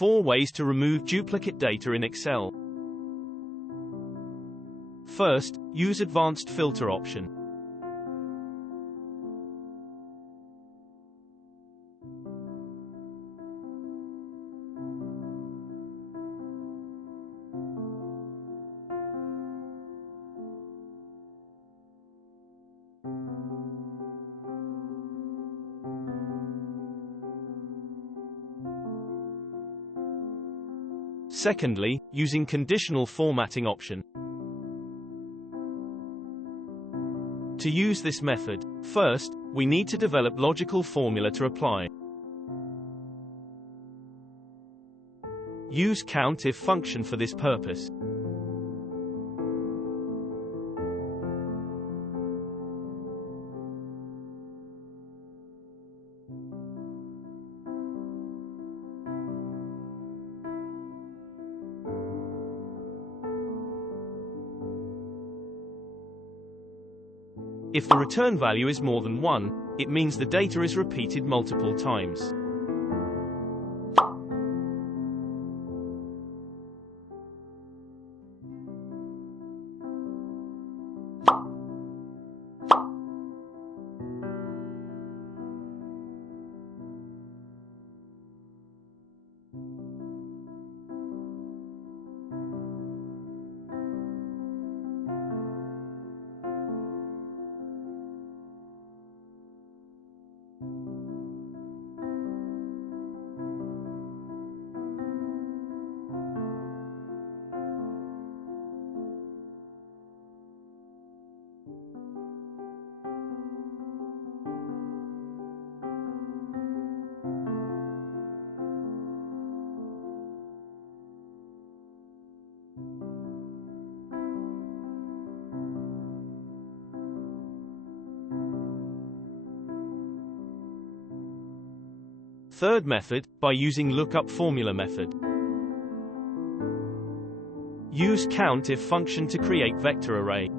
4 ways to remove duplicate data in Excel. First, use Advanced Filter option. Secondly, using Conditional Formatting option. To use this method, first, we need to develop logical formula to apply. Use COUNTIF function for this purpose. If the return value is more than 1, it means the data is repeated multiple times. Third method, by using Lookup Formula method. Use COUNTIF function to create vector array.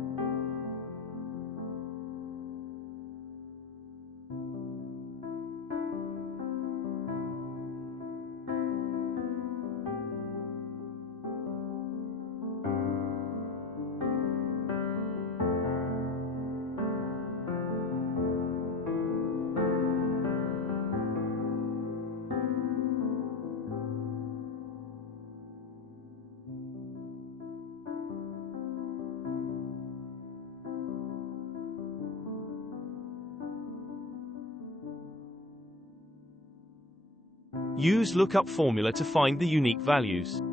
Use Lookup Formula to find the unique values.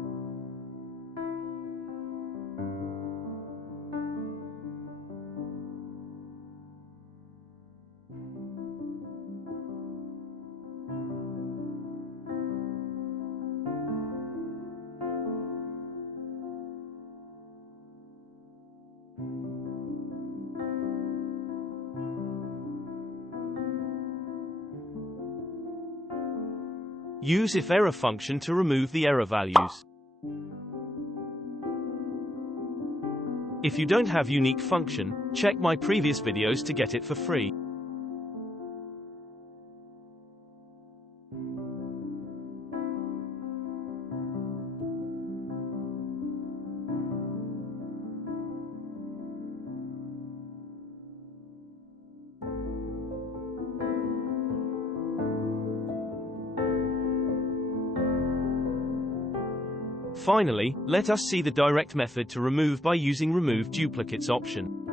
Use IfError function to remove the error values. If you don't have unique function, check my previous videos to get it for free. Finally, let us see the direct method to remove by using Remove Duplicates option.